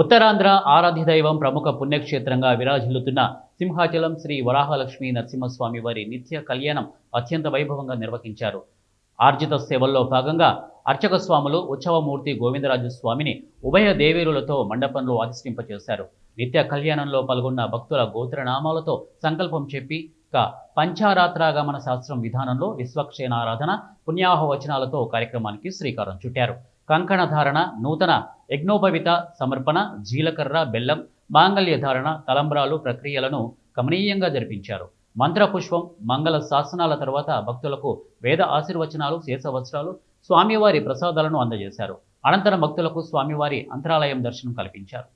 ఉత్తరాంధ్ర ఆరాధ్య దైవం ప్రముఖ పుణ్యక్షేత్రంగా విరాజిల్లుతున్న సింహాచలం శ్రీ వరాహలక్ష్మీ నరసింహస్వామి వారి నిత్య కళ్యాణం అత్యంత వైభవంగా నిర్వహించారు. ఆర్జిత సేవల్లో భాగంగా అర్చక స్వాములు ఉత్సవమూర్తి గోవిందరాజు స్వామిని ఉభయ దేవేరులతో మండపంలో అధిష్ఠింపచేశారు. నిత్య కళ్యాణంలో పాల్గొన్న భక్తుల గోత్రనామాలతో సంకల్పం చెప్పి పంచారాత్రాగమన శాస్త్రం విధానంలో విశ్వక్షేణారాధన పుణ్యాహవచనాలతో కార్యక్రమానికి శ్రీకారం చుట్టారు. కంకణ ధారణ, నూతన యజ్ఞోపవిత సమర్పణ, జీలకర్ర, బెల్లం, మాంగళ్య ధారణ, తలంబ్రాలు ప్రక్రియలను కమనీయంగా జరిపించారు. మంత్రపుష్పం, మంగళ శాసనాల తర్వాత భక్తులకు వేద ఆశీర్వచనాలు, శేషవస్త్రాలు, స్వామివారి ప్రసాదాలను అందజేశారు. అనంతరం భక్తులకు స్వామివారి అంతరాలయం దర్శనం కల్పించారు.